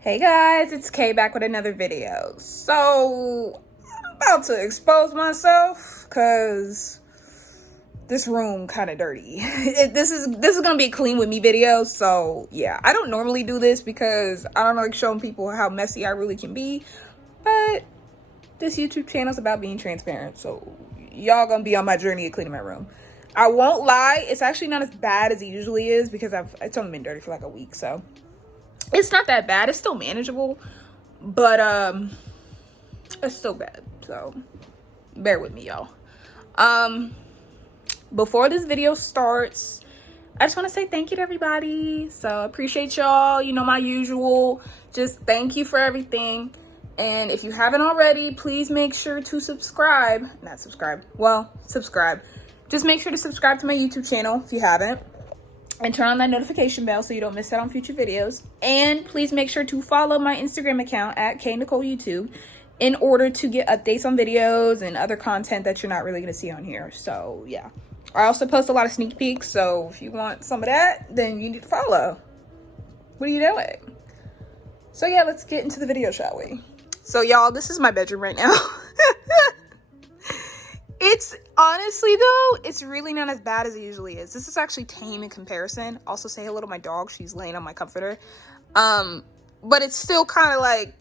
Hey guys, it's Kay back with another video. So I'm about to expose myself because this room kind of dirty. This is gonna be a clean with me video. So yeah, I don't normally do this because I don't like showing people how messy I really can be, but this YouTube channel is about being transparent. So y'all gonna be on my journey of cleaning my room. I won't lie, it's actually not as bad as it usually is because it's only been dirty for like a week, so it's not that bad. It's still manageable, but it's still bad, so bear with me, y'all. Before this video starts, I just want to say thank you to everybody. So appreciate y'all, you know, my usual, just thank you for everything. And if you haven't already, please make sure to subscribe. Subscribe. Just make sure to subscribe to my YouTube channel if you haven't, and turn on that notification bell so you don't miss out on future videos. And please make sure to follow my Instagram account at KNicoleYouTube in order to get updates on videos and other content that you're not really going to see on here. So yeah, I also post a lot of sneak peeks, so if you want some of that, then you need to follow. What are you doing? So yeah, let's get into the video, shall we? So y'all, this is my bedroom right now. It's honestly though, it's really not as bad as it usually is. This is actually tame in comparison. Also say hello to my dog. She's laying on my comforter. But it's still kind of like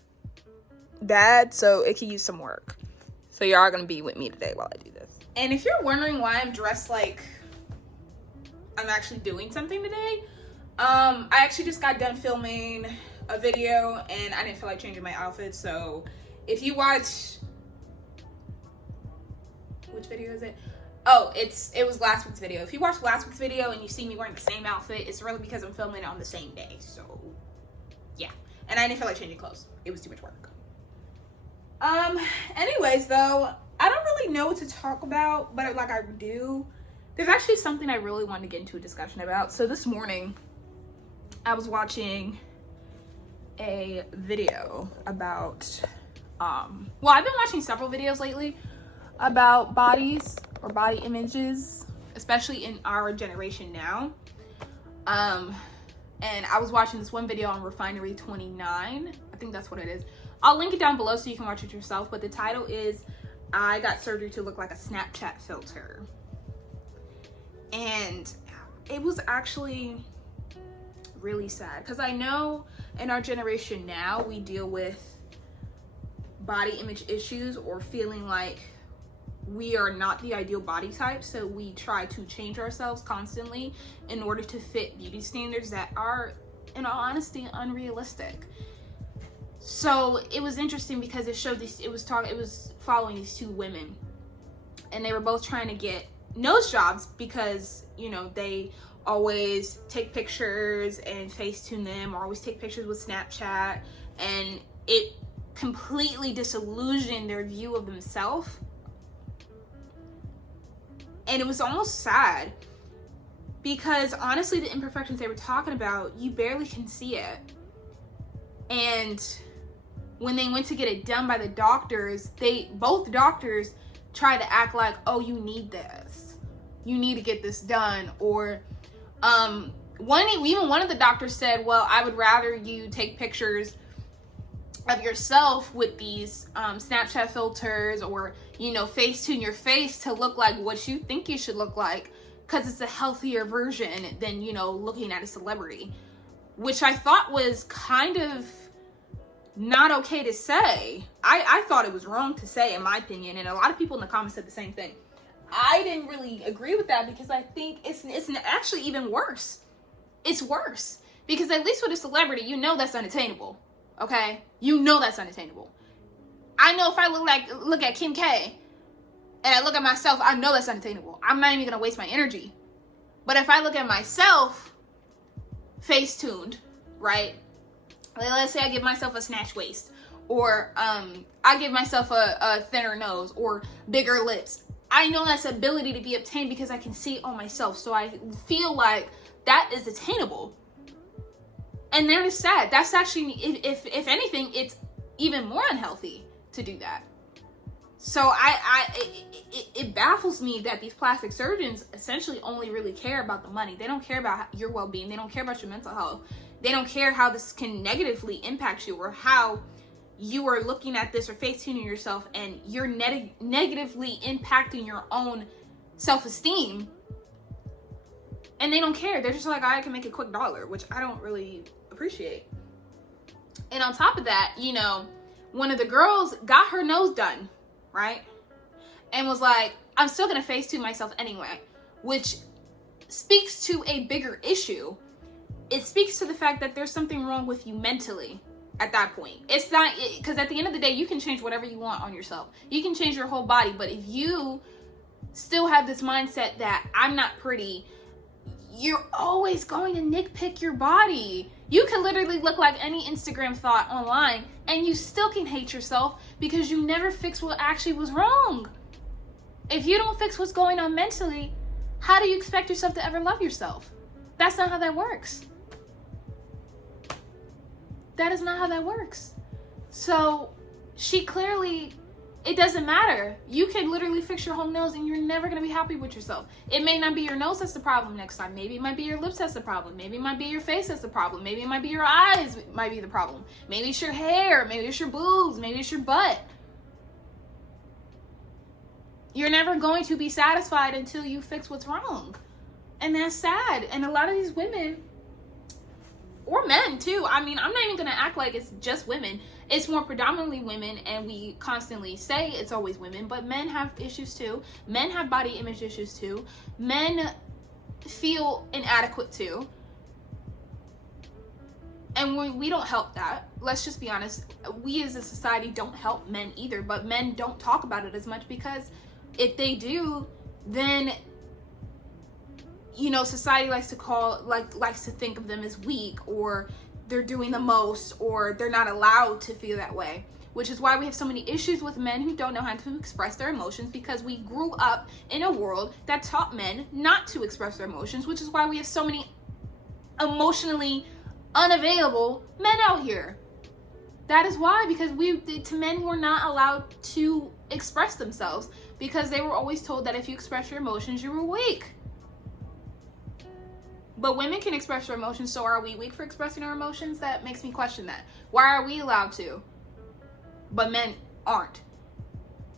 bad, so it could use some work. So y'all are gonna be with me today while I do this. And if you're wondering why I'm dressed like I'm actually doing something today, I actually just got done filming a video and I didn't feel like changing my outfit. So if you watch, which video is it? Oh, it was last week's video. If you watched last week's video and you see me wearing the same outfit, it's really because I'm filming it on the same day. So yeah, and I didn't feel like changing clothes. It was too much work. Anyways though, I don't really know what to talk about, but like I do, there's actually something I really wanted to get into a discussion about. So this morning I was watching a video about well, I've been watching several videos lately about bodies or body images, especially in our generation now. And I was watching this one video on Refinery 29. I think that's what it is. I'll link it down below so you can watch it yourself, but the title is I got surgery to look like a Snapchat filter. And it was actually really sad because I know in our generation now we deal with body image issues or feeling like we are not the ideal body type, so we try to change ourselves constantly in order to fit beauty standards that are, in all honesty, unrealistic. So it was interesting because it showed this, it was following these two women, and they were both trying to get nose jobs because, you know, they always take pictures and Facetune them, or always take pictures with Snapchat, and it completely disillusioned their view of themselves. And it was almost sad because honestly, the imperfections they were talking about, you barely can see it. And when they went to get it done by the doctors, both doctors tried to act like, oh, you need this. You need to get this done. Or even one of the doctors said, well, I would rather you take pictures of yourself with these Snapchat filters, or, you know, Facetune your face to look like what you think you should look like, because it's a healthier version than, you know, looking at a celebrity, which I thought was kind of not okay to say. I thought it was wrong to say, in my opinion, and a lot of people in the comments said the same thing. I didn't really agree with that because I think it's actually even worse. It's worse because at least with a celebrity, you know that's unattainable. Okay, you know that's unattainable. I know if I look at Kim K and I look at myself, I know that's unattainable. I'm not even gonna waste my energy. But if I look at myself, Facetuned, right? Like, let's say I give myself a snatch waist, or I give myself a thinner nose or bigger lips. I know that's ability to be obtained because I can see it on myself. So I feel like that is attainable. And that is sad. That's actually, if anything, it's even more unhealthy to do that. So it baffles me that these plastic surgeons essentially only really care about the money. They don't care about your well-being. They don't care about your mental health. They don't care how this can negatively impact you, or how you are looking at this or face-tuning yourself and you're negatively impacting your own self-esteem. And they don't care. They're just like, I can make a quick dollar, which I don't really appreciate. And on top of that, you know, one of the girls got her nose done, right? And was like, I'm still gonna face-tune myself anyway, which speaks to a bigger issue. It speaks to the fact that there's something wrong with you mentally at that point. It's not, because at the end of the day, you can change whatever you want on yourself. You can change your whole body, but if you still have this mindset that I'm not pretty, you're always going to nitpick your body. You can literally look like any Instagram thought online and you still can hate yourself because you never fixed what actually was wrong. If you don't fix what's going on mentally, how do you expect yourself to ever love yourself? That's not how that works. That is not how that works. So she clearly, it doesn't matter. You can literally fix your whole nose and you're never going to be happy with yourself. It may not be your nose that's the problem next time. Maybe it might be your lips that's the problem. Maybe it might be your face that's the problem. Maybe it might be your eyes might be the problem. Maybe it's your hair. Maybe it's your boobs. Maybe it's your butt. You're never going to be satisfied until you fix what's wrong. And that's sad. And a lot of these women, or men too, I mean, I'm not even going to act like it's just women. It's more predominantly women, and we constantly say it's always women, but men have issues too. Men have body image issues too. Men feel inadequate too. And we don't help that. Let's just be honest. We as a society don't help men either, but men don't talk about it as much because if they do, then, you know, society likes to think of them as weak, or they're doing the most, or they're not allowed to feel that way. Which is why we have so many issues with men who don't know how to express their emotions, because we grew up in a world that taught men not to express their emotions, which is why we have so many emotionally unavailable men out here. That is why, because men were not allowed to express themselves, because they were always told that if you express your emotions, you were weak. But women can express their emotions, so are we weak for expressing our emotions? That makes me question that. Why are we allowed to, but men aren't?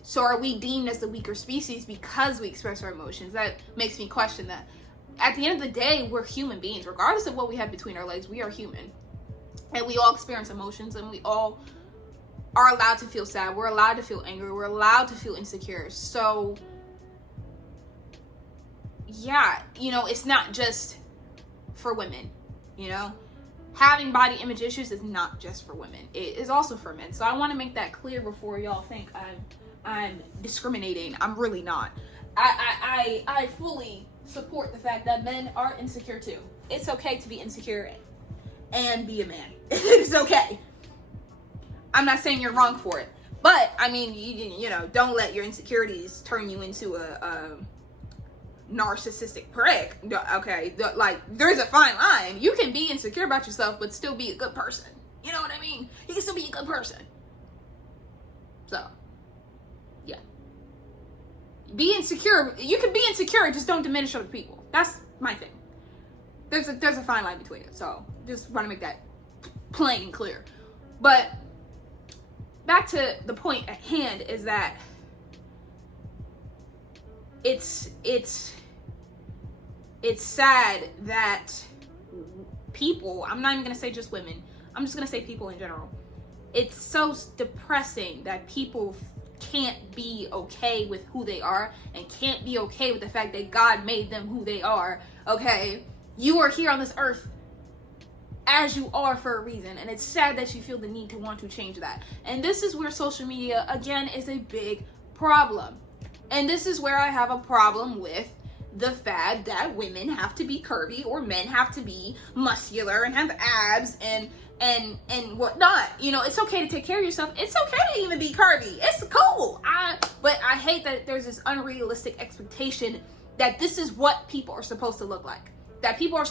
So are we deemed as the weaker species because we express our emotions? That makes me question that. At the end of the day, we're human beings. Regardless of what we have between our legs, we are human. And we all experience emotions, and we all are allowed to feel sad. We're allowed to feel angry. We're allowed to feel insecure. So, yeah, you know, it's not just for women, you know? Having body image issues is not just for women. It is also for men. So I want to make that clear before y'all think I'm discriminating. I'm really not. I fully support the fact that men are insecure too. It's okay to be insecure and be a man. It's okay. I'm not saying you're wrong for it, but I mean, you know, don't let your insecurities turn you into a narcissistic prick. Okay, like, there's a fine line. You can be insecure about yourself but still be a good person. You know what I mean? You can still be a good person. So, yeah. Be insecure. You can be insecure, just don't diminish other people. That's my thing. There's a fine line between it. So, just want to make that plain and clear. But back to the point at hand is that it's sad that people, I'm not even going to say just women, I'm just going to say people in general. It's so depressing that people can't be okay with who they are and can't be okay with the fact that God made them who they are. Okay, you are here on this earth as you are for a reason, and it's sad that you feel the need to want to change that. And this is where social media, again, is a big problem. And this is where I have a problem with the fact that women have to be curvy or men have to be muscular and have abs and whatnot. You know, it's okay to take care of yourself. It's okay to even be curvy. It's cool. But I hate that there's this unrealistic expectation that this is what people are supposed to look like. That people are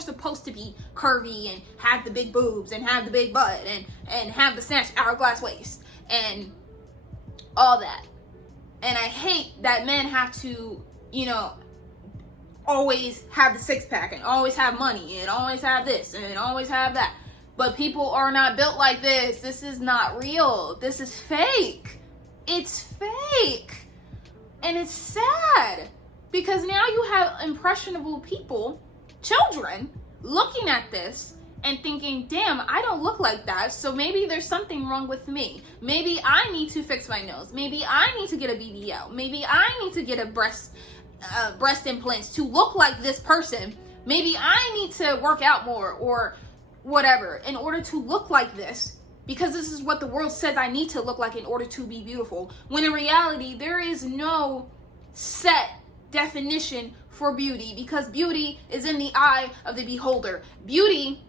supposed to be curvy and have the big boobs and have the big butt and have the snatched hourglass waist and all that. And I hate that men have to, you know, always have the six pack and always have money and always have this and always have that. But people are not built like this. This is not real. This is fake. It's fake. And it's sad because now you have impressionable people, children, looking at this and thinking, damn, I don't look like that, so maybe there's something wrong with me. Maybe I need to fix my nose. Maybe I need to get a BBL. Maybe I need to get a breast implants to look like this person. Maybe I need to work out more or whatever in order to look like this, because this is what the world says I need to look like in order to be beautiful. When in reality, there is no set definition for beauty, because beauty is in the eye of the beholder. Beauty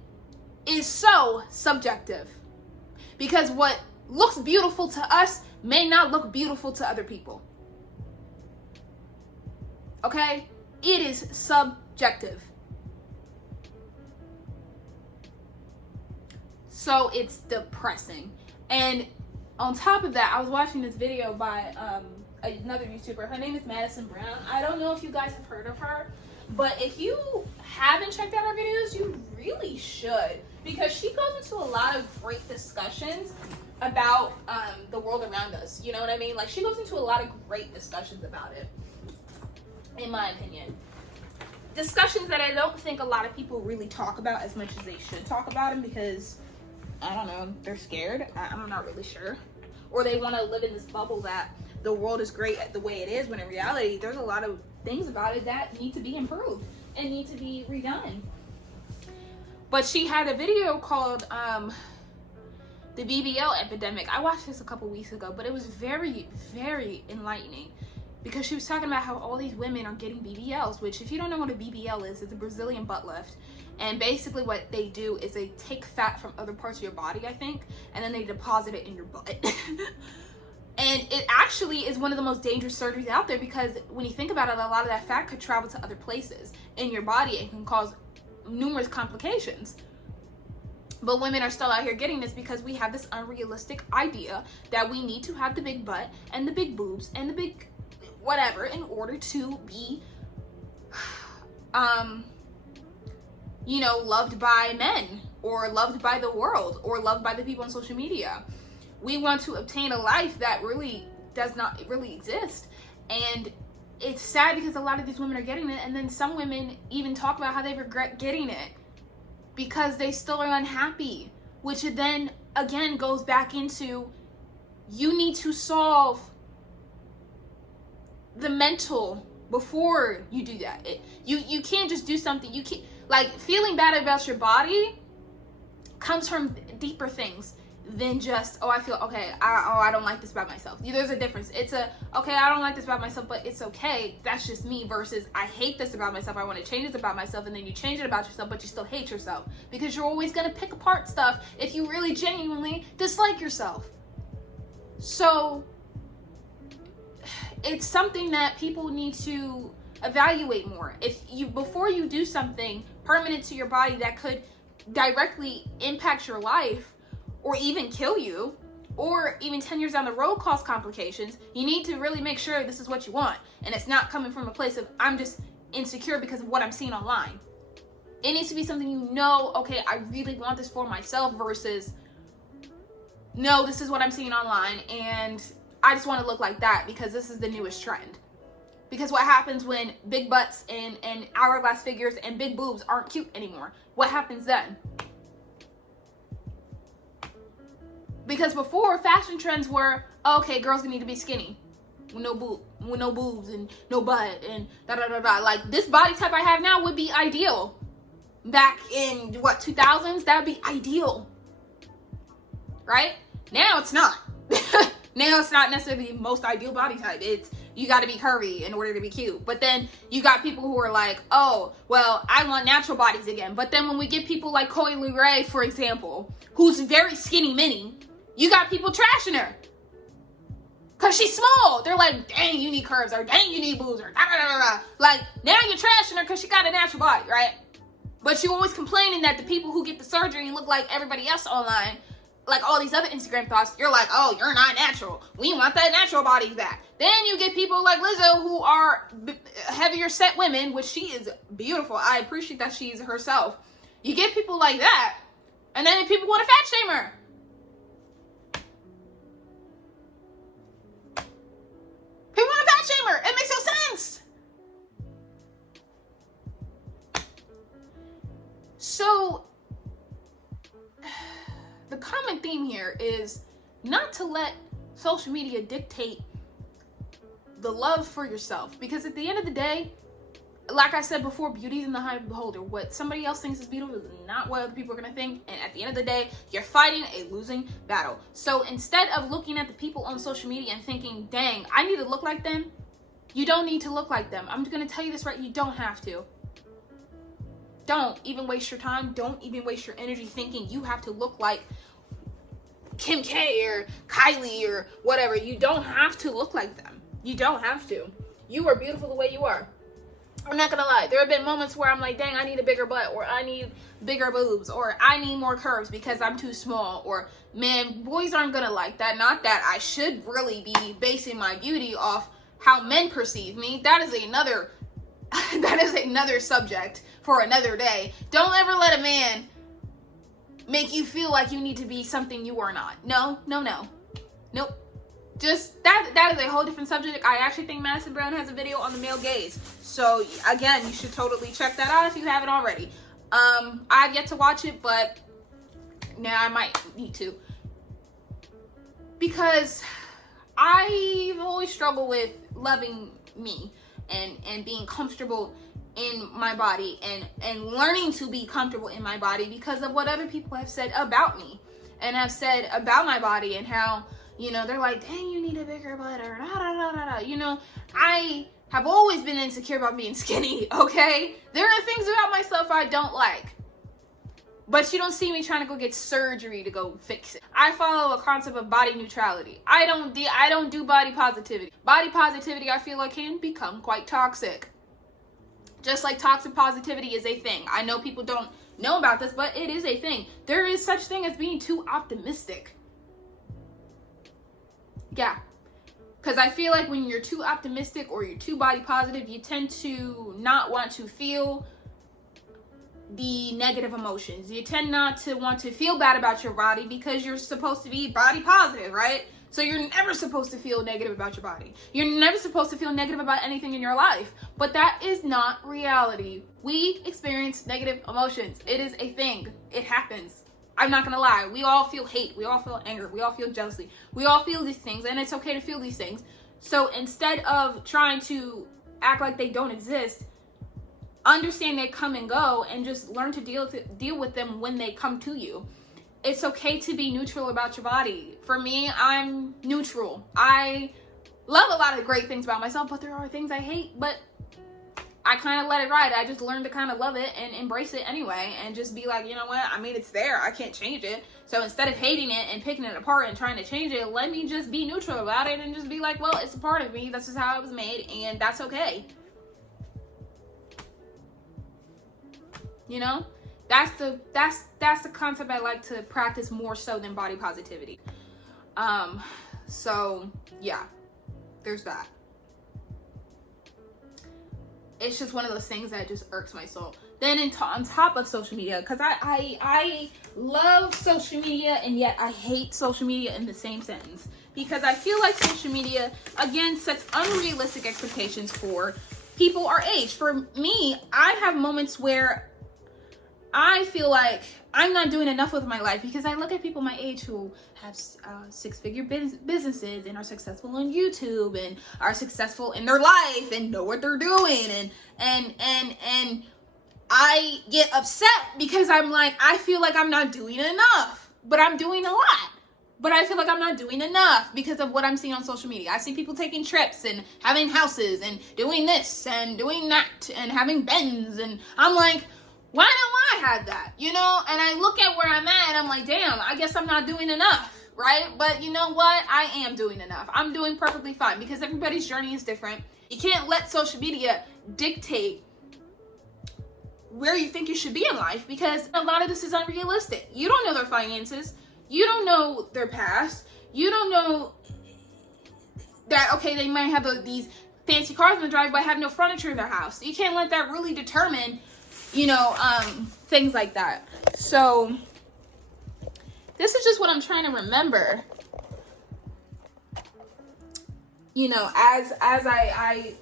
is so subjective, because what looks beautiful to us may not look beautiful to other people. Okay? It is subjective. So it's depressing. And on top of that, I was watching this video by another YouTuber. Her name is Madison Brown. I don't know if you guys have heard of her, but if you haven't checked out her videos, you really should, because she goes into a lot of great discussions about the world around us. You know what I mean? Like, she goes into a lot of great discussions about it, in my opinion. Discussions that I don't think a lot of people really talk about as much as they should talk about them, because, I don't know, they're scared. I'm not really sure. Or they want to live in this bubble that the world is great at the way it is, when in reality, there's a lot of things about it that need to be improved and need to be redone. But she had a video called the BBL epidemic. I watched this a couple weeks ago, but it was very, very enlightening, because she was talking about how all these women are getting BBLs, which, if you don't know what a BBL is, it's a Brazilian butt lift. And basically what they do is they take fat from other parts of your body, I think, and then they deposit it in your butt. And it actually is one of the most dangerous surgeries out there, because when you think about it, a lot of that fat could travel to other places in your body and can cause numerous complications. But women are still out here getting this because we have this unrealistic idea that we need to have the big butt and the big boobs and the big whatever in order to be you know, loved by men, or loved by the world, or loved by the people on social media. We want to obtain a life that really does not really exist. And it's sad because a lot of these women are getting it, and then some women even talk about how they regret getting it because they still are unhappy, which then again goes back into, you need to solve the mental before you do that. You can't just do something. You can't, like, feeling bad about your body comes from deeper things than just, oh, I feel okay, I don't like this about myself. There's a difference. It's okay, I don't like this about myself, but it's okay, that's just me, versus I hate this about myself, I want to change this about myself, and then you change it about yourself, but you still hate yourself, because you're always going to pick apart stuff if you really genuinely dislike yourself. So it's something that people need to evaluate more. Before you do something permanent to your body that could directly impact your life, or even kill you, or even 10 years down the road cause complications, you need to really make sure this is what you want, and it's not coming from a place of, I'm just insecure because of what I'm seeing online. It needs to be something you know, okay, I really want this for myself, versus, no, this is what I'm seeing online, and I just want to look like that because this is the newest trend. Because what happens when big butts and hourglass figures and big boobs aren't cute anymore? What happens then? Because before, fashion trends were, okay, girls need to be skinny, with no boobs and no butt and da da da da. Like, this body type I have now would be ideal. Back in 2000s, that would be ideal, right? Now it's not. Now it's not necessarily the most ideal body type. It's, you got to be curvy in order to be cute. But then you got people who are like, oh, well, I want natural bodies again. But then when we get people like Coi Leray, for example, who's very skinny mini, you got people trashing her because she's small. They're like, dang, you need curves, or dang, you need boobs, or da da da da. Like, now you're trashing her because she got a natural body, right? But you always complaining that the people who get the surgery and look like everybody else online, like all these other Instagram thoughts, you're like, oh, you're not natural. We want that natural body back. Then you get people like Lizzo who are heavier set women, which she is beautiful. I appreciate that she's herself. You get people like that, and then people want to fat shame her. People want to fat shame her. It makes no sense. So the common theme here is not to let social media dictate the love for yourself, because at the end of the day, like I said before, beauty is in the eye of the beholder. What somebody else thinks is beautiful is not what other people are going to think, and at the end of the day, you're fighting a losing battle. So instead of looking at the people on social media and thinking, dang, I need to look like them, you don't need to look like them. I'm going to tell you this right, you don't have to. Don't even waste your time. Don't even waste your energy thinking you have to look like Kim K or Kylie or whatever. You don't have to look like them. You don't have to. You are beautiful the way you are. I'm not gonna lie. There have been moments where I'm like, dang, I need a bigger butt, or I need bigger boobs, or I need more curves because I'm too small, or man, boys aren't gonna like that. Not that I should really be basing my beauty off how men perceive me. That is another subject for another day. Don't ever let a man make you feel like you need to be something you are not. No. Nope. Just that is a whole different subject. I actually think Madison Brown has a video on the male gaze. So again, you should totally check that out if you haven't already. I've yet to watch it, but now I might need to. Because I've always struggled with loving me and being comfortable in my body and learning to be comfortable in my body because of what other people have said about me and have said about my body, and how, you know, they're like, dang, you need a bigger butt, or da da da da da. You know, I have always been insecure about being skinny, okay? There are things about myself I don't like, but you don't see me trying to go get surgery to go fix it. I follow a concept of body neutrality. I don't do body positivity. Body positivity, I feel like, can become quite toxic. Just like toxic positivity is a thing. I know people don't know about this, but it is a thing. There is such thing as being too optimistic. Yeah. Because I feel like when you're too optimistic or you're too body positive, you tend to not want to feel the negative emotions. You tend not to want to feel bad about your body because you're supposed to be body positive, right? So you're never supposed to feel negative about your body. You're never supposed to feel negative about anything in your life. But that is not reality. We experience negative emotions. It is a thing. It happens. I'm not gonna lie. We all feel hate. We all feel anger. We all feel jealousy. We all feel these things, and it's okay to feel these things. So instead of trying to act like they don't exist, understand they come and go, and just learn to deal with them when they come to you. It's okay to be neutral about your body. For me, I'm neutral. I love a lot of great things about myself, but there are things I hate, but I kind of let it ride. I just learned to kind of love it and embrace it anyway, and just be like, you know what? I mean, it's there. I can't change it. So instead of hating it and picking it apart and trying to change it, let me just be neutral about it and just be like, well, it's a part of me. This is how it was made, and that's okay. You know? That's the concept I like to practice more so than body positivity. So yeah, there's that. It's just one of those things that just irks my soul. Then on top of social media, because I love social media and yet I hate social media in the same sentence, because I feel like social media again sets unrealistic expectations for people our age. For me, I have moments where I feel like I'm not doing enough with my life, because I look at people my age who have six-figure businesses and are successful on YouTube and are successful in their life and know what they're doing, and I get upset because I'm like, I feel like I'm not doing enough, but I'm doing a lot. But I feel like I'm not doing enough because of what I'm seeing on social media. I see people taking trips and having houses and doing this and doing that and having Benz, and I'm like, why don't I have that? You know, and I look at where I'm at and I'm like, damn, I guess I'm not doing enough, right? But you know what? I am doing enough. I'm doing perfectly fine, because everybody's journey is different. You can't let social media dictate where you think you should be in life, because a lot of this is unrealistic. You don't know their finances. You don't know their past. You don't know that, okay, they might have these fancy cars in the driveway but have no furniture in their house. You can't let that really determine, things like that. So this is just what I'm trying to remember. As I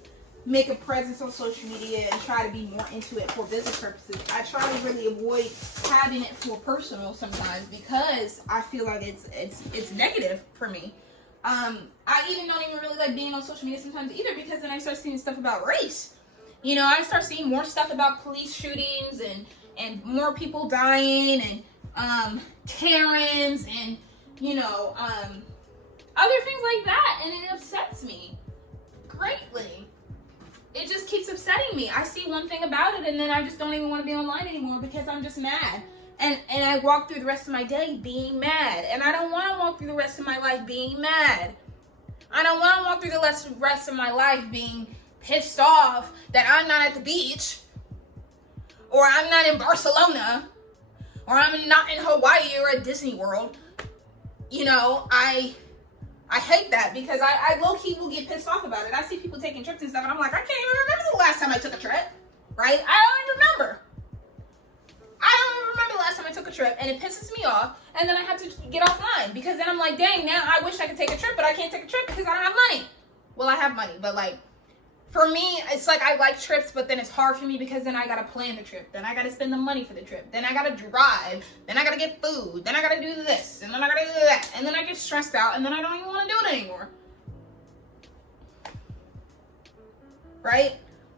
make a presence on social media and try to be more into it for business purposes, I try to really avoid having it for personal sometimes, because I feel like it's negative for me. I even don't even really like being on social media sometimes either, because then I start seeing stuff about race. I start seeing more stuff about police shootings and more people dying and Karens and other things like that, and it upsets me greatly. It just keeps upsetting me. I see one thing about it, and then I just don't even want to be online anymore because I'm just mad. And I walk through the rest of my day being mad. And I don't want to walk through the rest of my life being mad. I don't want to walk through the rest of my life being pissed off that I'm not at the beach, or I'm not in Barcelona, or I'm not in Hawaii or at Disney World. I hate that, because I low-key will get pissed off about it. I see people taking trips and stuff, and I'm like, I can't even remember the last time I took a trip, right? I don't even remember the last time I took a trip, and it pisses me off, and then I have to get offline, because then I'm like, dang, now I wish I could take a trip, but I can't take a trip because I don't have money. Well, I have money, but for me, it's like I like trips, but then it's hard for me because then I gotta plan the trip. Then I gotta spend the money for the trip. Then I gotta drive. Then I gotta get food. Then I gotta do this. And then I gotta do that. And then I get stressed out, and then I don't even want to do it anymore. Right?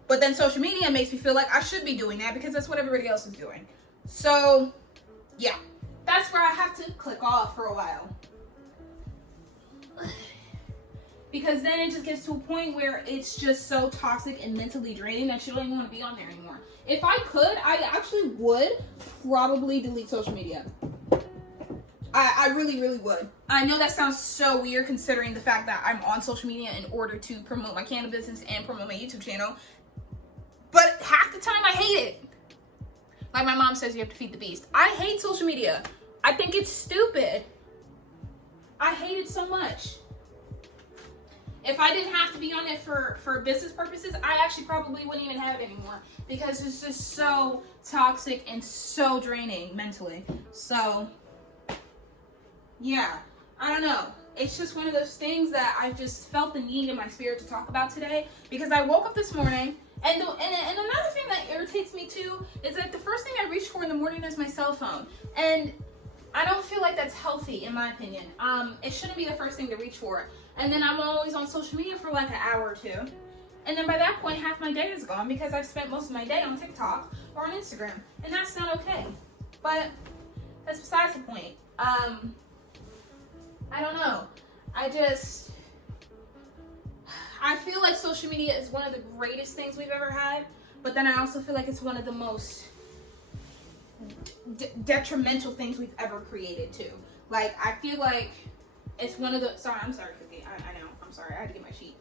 But then social media makes me feel like I should be doing that because that's what everybody else is doing. So, yeah. That's where I have to click off for a while. Because then it just gets to a point where it's just so toxic and mentally draining that you don't even want to be on there anymore. If I could, I actually would probably delete social media. I really, really would. I know that sounds so weird considering the fact that I'm on social media in order to promote my cannabis business and promote my YouTube channel. But half the time I hate it. Like my mom says, you have to feed the beast. I hate social media. I think it's stupid. I hate it so much. If I didn't have to be on it for business purposes, I actually probably wouldn't even have it anymore, because it's just so toxic and so draining mentally. So, yeah, I don't know. It's just one of those things that I just felt the need in my spirit to talk about today, because I woke up this morning, and another thing that irritates me too is that the first thing I reach for in the morning is my cell phone. And I don't feel like that's healthy, in my opinion. It shouldn't be the first thing to reach for. And then I'm always on social media for like an hour or two. And then by that point, half my day is gone because I've spent most of my day on TikTok or on Instagram. And that's not okay. But that's besides the point. I don't know. I feel like social media is one of the greatest things we've ever had. But then I also feel like it's one of the most detrimental things we've ever created too. Like, I feel like it's one of the, I'm sorry, Cookie. I know. I'm sorry. I had to get my sheet.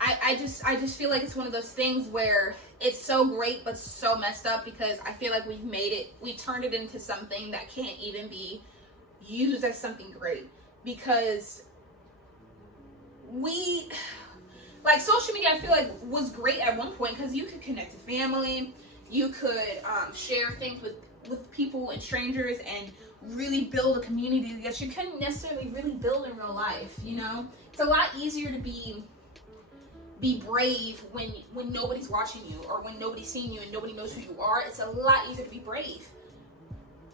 I just feel like it's one of those things where it's so great but so messed up, because I feel like we turned it into something that can't even be used as something great, because social media, I feel like, was great at one point because you could connect to family, you could share things with people and strangers and really build a community that you couldn't necessarily really build in real life. It's a lot easier to be brave when nobody's watching you, or when nobody's seeing you and nobody knows who you are. It's a lot easier to be brave.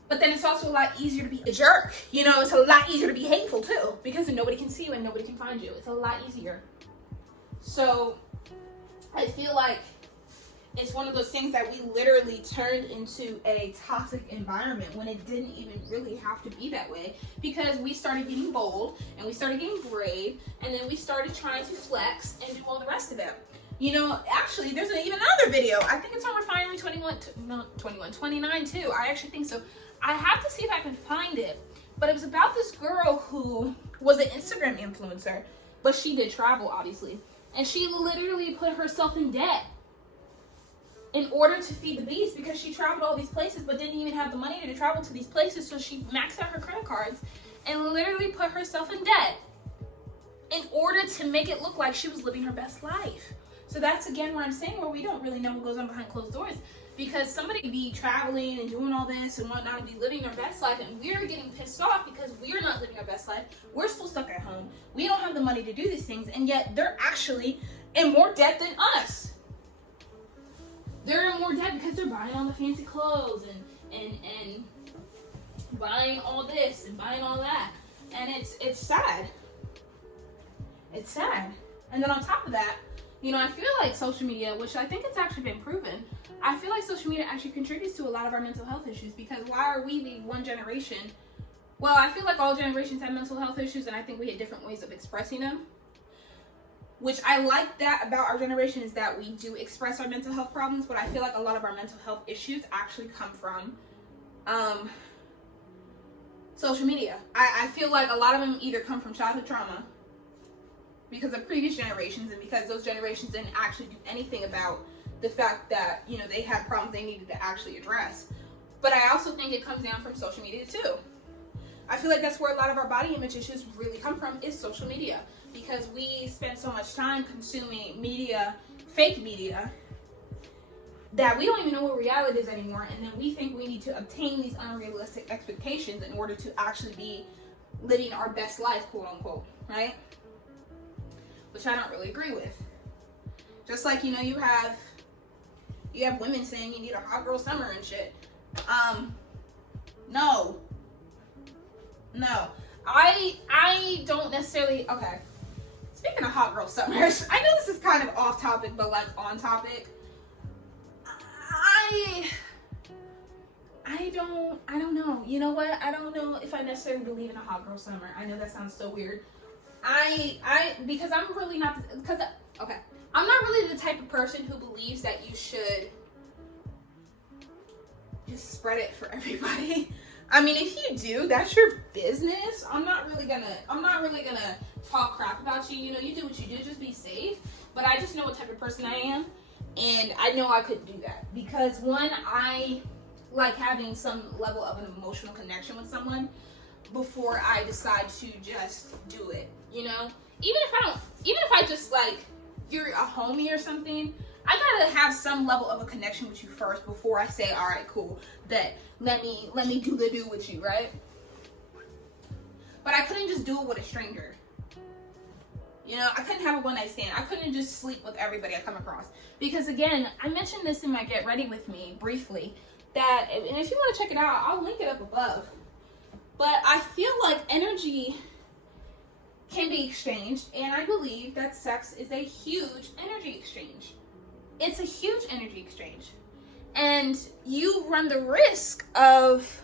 But then it's also a lot easier to be a jerk. It's a lot easier to be hateful too, because then nobody can see you and nobody can find you. It's a lot easier. So I feel like it's one of those things that we literally turned into a toxic environment when it didn't even really have to be that way, because we started getting bold and we started getting brave, and then we started trying to flex and do all the rest of it. Actually, there's even another video. I think it's on Refinery 29 too. I actually think so. I have to see if I can find it. But it was about this girl who was an Instagram influencer, but she did travel, obviously. And she literally put herself in debt. in order to feed the beast, because she traveled all these places but didn't even have the money to travel to these places. So she maxed out her credit cards and literally put herself in debt in order to make it look like she was living her best life. So that's again where I'm saying, where we don't really know what goes on behind closed doors, because somebody be traveling and doing all this and whatnot and be living their best life, and we're getting pissed off because we're not living our best life. We're still stuck at home. We don't have the money to do these things, and yet they're actually in more debt than us. They're in more debt because they're buying all the fancy clothes and buying all this and buying all that. And it's sad. It's sad. And then on top of that, you know, I feel like social media, which I think it's actually been proven, I feel like social media actually contributes to a lot of our mental health issues, because why are we the one generation? Well, I feel like all generations have mental health issues, and I think we had different ways of expressing them. Which I like that about our generation, is that we do express our mental health problems, but I feel like a lot of our mental health issues actually come from social media. I feel like a lot of them either come from childhood trauma, because of previous generations, and because those generations didn't actually do anything about the fact that, you know, they had problems they needed to actually address. But I also think it comes down from social media too. I feel like that's where a lot of our body image issues really come from, is social media, because we spend so much time consuming media, fake media, that we don't even know what reality is anymore, and then we think we need to obtain these unrealistic expectations in order to actually be living our best life, quote unquote, right? Which I don't really agree with. Just like, you know, you have women saying you need a hot girl summer and shit. No. I don't necessarily, okay. Speaking of hot girl summers, I know this is kind of off topic, but like on topic. I don't know. You know what? I don't know if I necessarily believe in a hot girl summer. I know that sounds so weird. Because I'm really not, okay. I'm not really the type of person who believes that you should just spread it for everybody. I mean, if you do, that's your business. I'm not really gonna talk crap about you. You know, you do what you do, just be safe. But I just know what type of person I am, and I know I couldn't do that. Because one, I like having some level of an emotional connection with someone before I decide to just do it, you know? Even if I just like, you're a homie or something, I gotta have some level of a connection with you first before I say, all right, cool, that let me do the do with you, right? But I couldn't just do it with a stranger. You know, I couldn't have a one night stand. I couldn't just sleep with everybody I come across. Because again, I mentioned this in my Get Ready With Me briefly, that, and if you want to check it out, I'll link it up above. But I feel like energy can be exchanged, and I believe that sex is a huge energy exchange. It's a huge energy exchange. And you run the risk of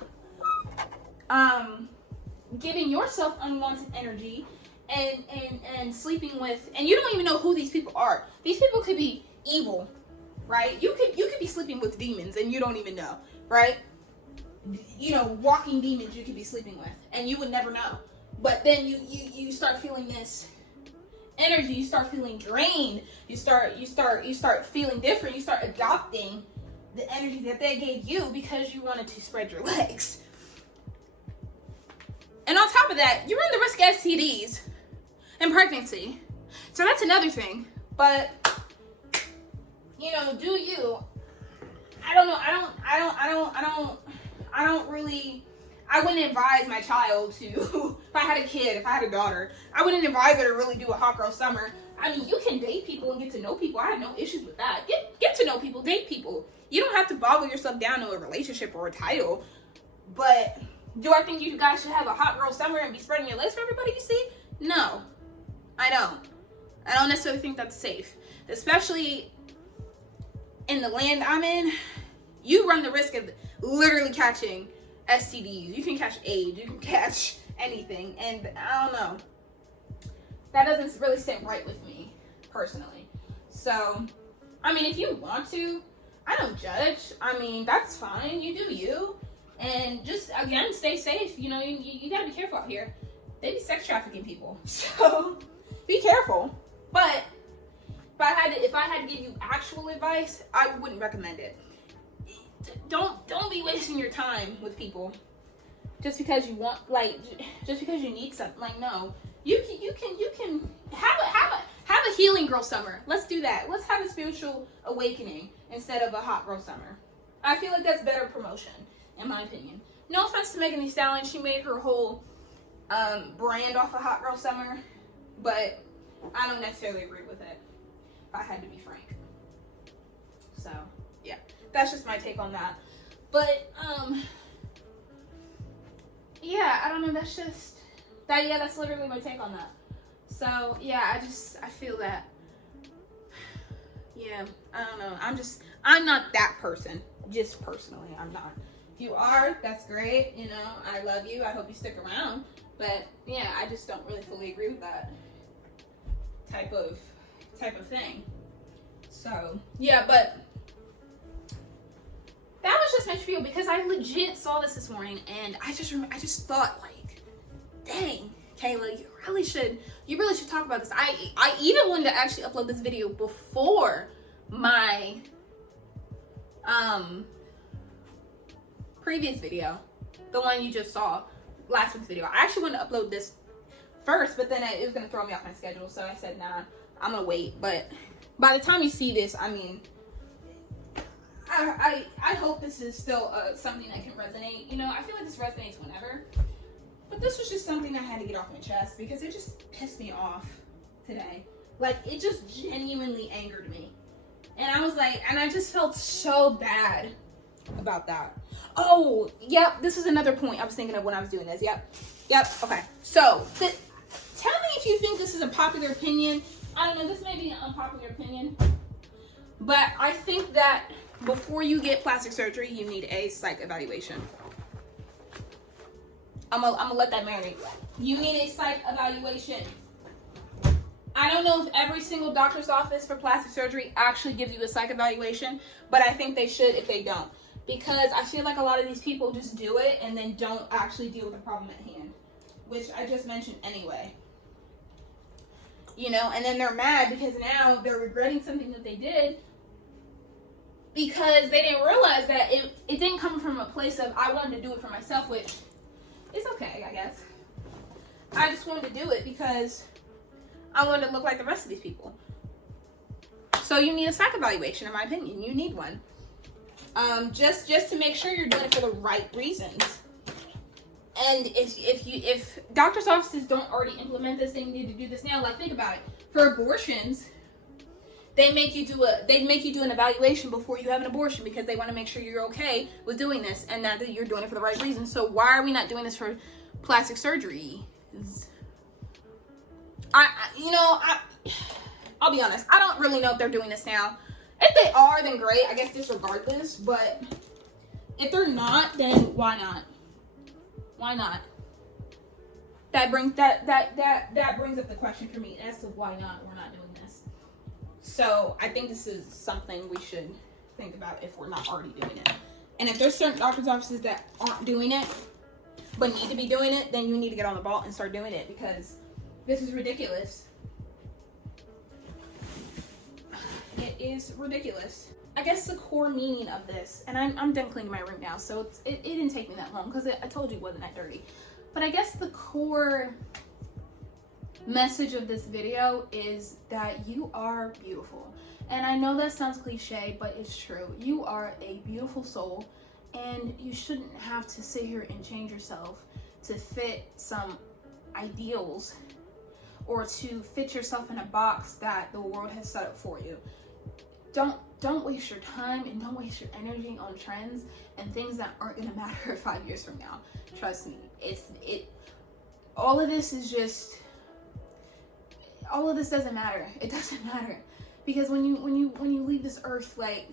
giving yourself unwanted energy and sleeping with, and you don't even know who these people are. These people could be evil, right? You could be sleeping with demons and you don't even know, right? You know, walking demons you could be sleeping with, and you would never know. But then you start feeling this energy, you start feeling drained, you start feeling different, you start adopting the energy that they gave you because you wanted to spread your legs. And on top of that, you run the risk of STDs and pregnancy. So that's another thing. But you know, do you? I don't know. I wouldn't advise my child to, if I had a kid, if I had a daughter, I wouldn't advise her to really do a hot girl summer. I mean, you can date people and get to know people. I have no issues with that. Get to know people, date people. You don't have to boggle yourself down to a relationship or a title. But do I think you guys should have a hot girl summer and be spreading your legs for everybody you see? No, I don't. I don't necessarily think that's safe. Especially in the land I'm in, you run the risk of literally catching STDs. You can catch AIDS. You can catch anything. And I don't know. That doesn't really sit right with me, personally. So, I mean, if you want to, I don't judge. I mean, that's fine. You do you. And just, again, stay safe. You know, you gotta be careful out here. They be sex trafficking people. So, be careful. But if I had if I had to give you actual advice, I wouldn't recommend it. Don't be wasting your time with people just because you want, like, just because you need something. Like, no, you can have a healing girl summer. Let's do that. Let's have a spiritual awakening instead of a hot girl summer. I feel like that's better promotion, in my opinion. No offense to Megan Thee Stallion, she made her whole brand off of hot girl summer, but I don't necessarily agree with it, if I had to be frank. So yeah, that's just my take on that. But yeah, I don't know, that's just that. Yeah, that's literally my take on that. So yeah, I feel that, yeah, I don't know, I'm not that person, just personally, I'm not. If you are, that's great, you know, I love you, I hope you stick around, but yeah, I just don't really fully agree with that type of thing. So yeah, but that was just my spiel, because I legit saw this morning, and I just thought, like, dang, Kayla, you really should talk about this. I even wanted to actually upload this video before my previous video, the one you just saw, last week's video. I actually wanted to upload this first, but then it was gonna throw me off my schedule, so I said, nah, I'm gonna wait. But by the time you see this, I mean, I hope this is still something that can resonate. You know, I feel like this resonates whenever, but this was just something I had to get off my chest, because it just pissed me off today. Like, it just genuinely angered me, and I was like, and I just felt so bad about that. Oh, yep, this is another point I was thinking of when I was doing this. Yep, okay. So, tell me if you think this is a popular opinion. I don't know, this may be an unpopular opinion, but I think that before you get plastic surgery, you need a psych evaluation. I'm gonna let that marinate. You need a psych evaluation. I don't know if every single doctor's office for plastic surgery actually gives you a psych evaluation, but I think they should if they don't. Because I feel like a lot of these people just do it and then don't actually deal with the problem at hand, which I just mentioned anyway. You know, and then they're mad because now they're regretting something that they did, because they didn't realize that it didn't come from a place of, I wanted to do it for myself, which is okay, I guess. I just wanted to do it because I wanted to look like the rest of these people. So you need a psych evaluation, in my opinion. You need one. Just to make sure you're doing it for the right reasons. And if doctors' offices don't already implement this, they need to do this now. Like, think about it. For abortions, they make you do an evaluation before you have an abortion, because they want to make sure you're okay with doing this and that you're doing it for the right reasons. So why are we not doing this for plastic surgery? I'll be honest, I don't really know if they're doing this now. If they are, then great, I guess, disregard this. But if they're not, then why not? Why not? That brings up the question for me as to why not we're not doing this. So I think this is something we should think about if we're not already doing it. And if there's certain doctor's offices that aren't doing it but need to be doing it, then you need to get on the ball and start doing it, because this is ridiculous. It is ridiculous. I guess the core meaning of this, and I'm done cleaning my room now, so it didn't take me that long, because I told you it wasn't that dirty. But I guess the core message of this video is that you are beautiful. And I know that sounds cliche, but it's true. You are a beautiful soul, and you shouldn't have to sit here and change yourself to fit some ideals or to fit yourself in a box that the world has set up for you. Don't waste your time and don't waste your energy on trends and things that aren't gonna matter 5 years from now. Trust me, all of this doesn't matter. It doesn't matter, because when you leave this earth, like,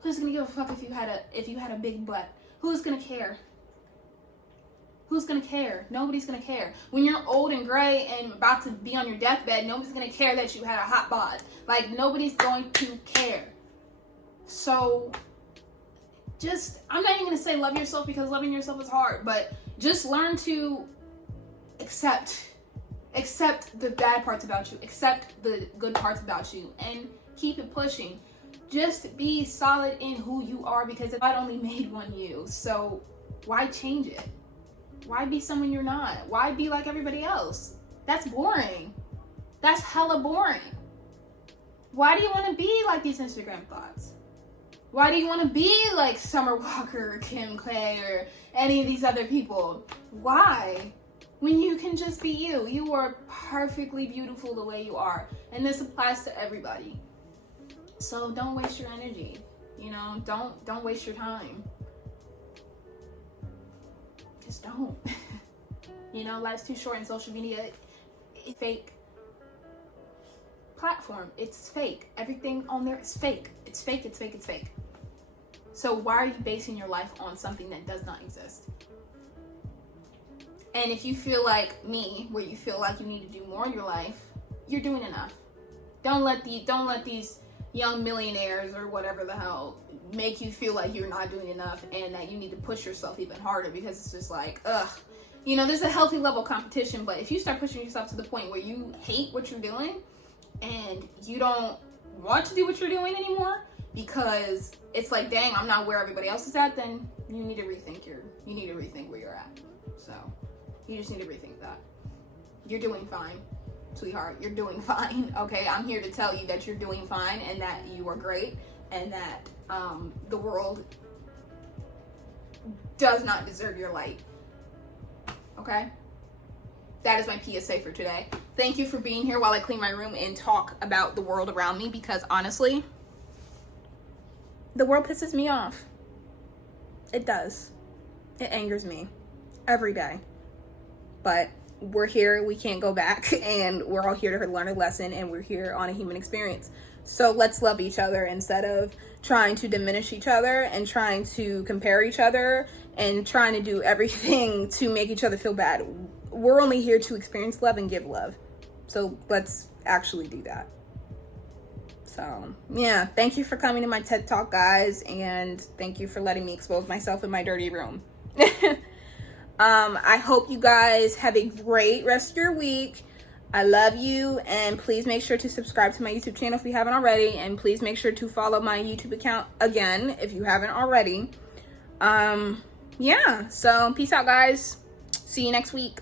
who's gonna give a fuck if you had a big butt? Who's gonna care? Who's gonna care? Nobody's gonna care. When you're old and gray and about to be on your deathbed, nobody's gonna care that you had a hot bod. Like, nobody's going to care. So I'm not even gonna say love yourself, because loving yourself is hard, but just learn to accept the bad parts about you, accept the good parts about you, and Keep it pushing. Just be solid in who you are, because God only made one you. So why change it? Why be someone you're not? Why be like everybody else? That's boring. That's hella boring. Why do you want to be like these Instagram thoughts? Why do you want to be like Summer Walker or Kim K or any of these other people? Why? When you can just be you. You are perfectly beautiful the way you are. And this applies to everybody. So don't waste your energy. You know, don't waste your time. Just don't. You know, life's too short, and social media is fake platform. It's fake. Everything on there is fake. It's fake, it's fake, it's fake. So why are you basing your life on something that does not exist? And if you feel like me, where you feel like you need to do more in your life, you're doing enough. Don't let these young millionaires or whatever the hell make you feel like you're not doing enough and that you need to push yourself even harder, because it's just like, ugh. You know, there's a healthy level of competition, but if you start pushing yourself to the point where you hate what you're doing and you don't want to do what you're doing anymore because it's like, dang, I'm not where everybody else is at, then you need to rethink where you're at. So you just need to rethink that. You're doing fine, sweetheart. You're doing fine. Okay, I'm here to tell you that you're doing fine and that you are great, and that the world does not deserve your light. Okay, that is my PSA for today. Thank you for being here while I clean my room and talk about the world around me, because honestly, the world pisses me off. It does. It angers me every day. But we're here, we can't go back, and we're all here to learn a lesson, and we're here on a human experience. So let's love each other instead of trying to diminish each other and trying to compare each other and trying to do everything to make each other feel bad. We're only here to experience love and give love. So let's actually do that. So yeah, thank you for coming to my TED Talk, guys, and thank you for letting me expose myself in my dirty room. I hope you guys have a great rest of your week. I love you, and please make sure to subscribe to my YouTube channel if you haven't already, and please make sure to follow my YouTube account again if you haven't already. Yeah, so peace out, guys. See you next week.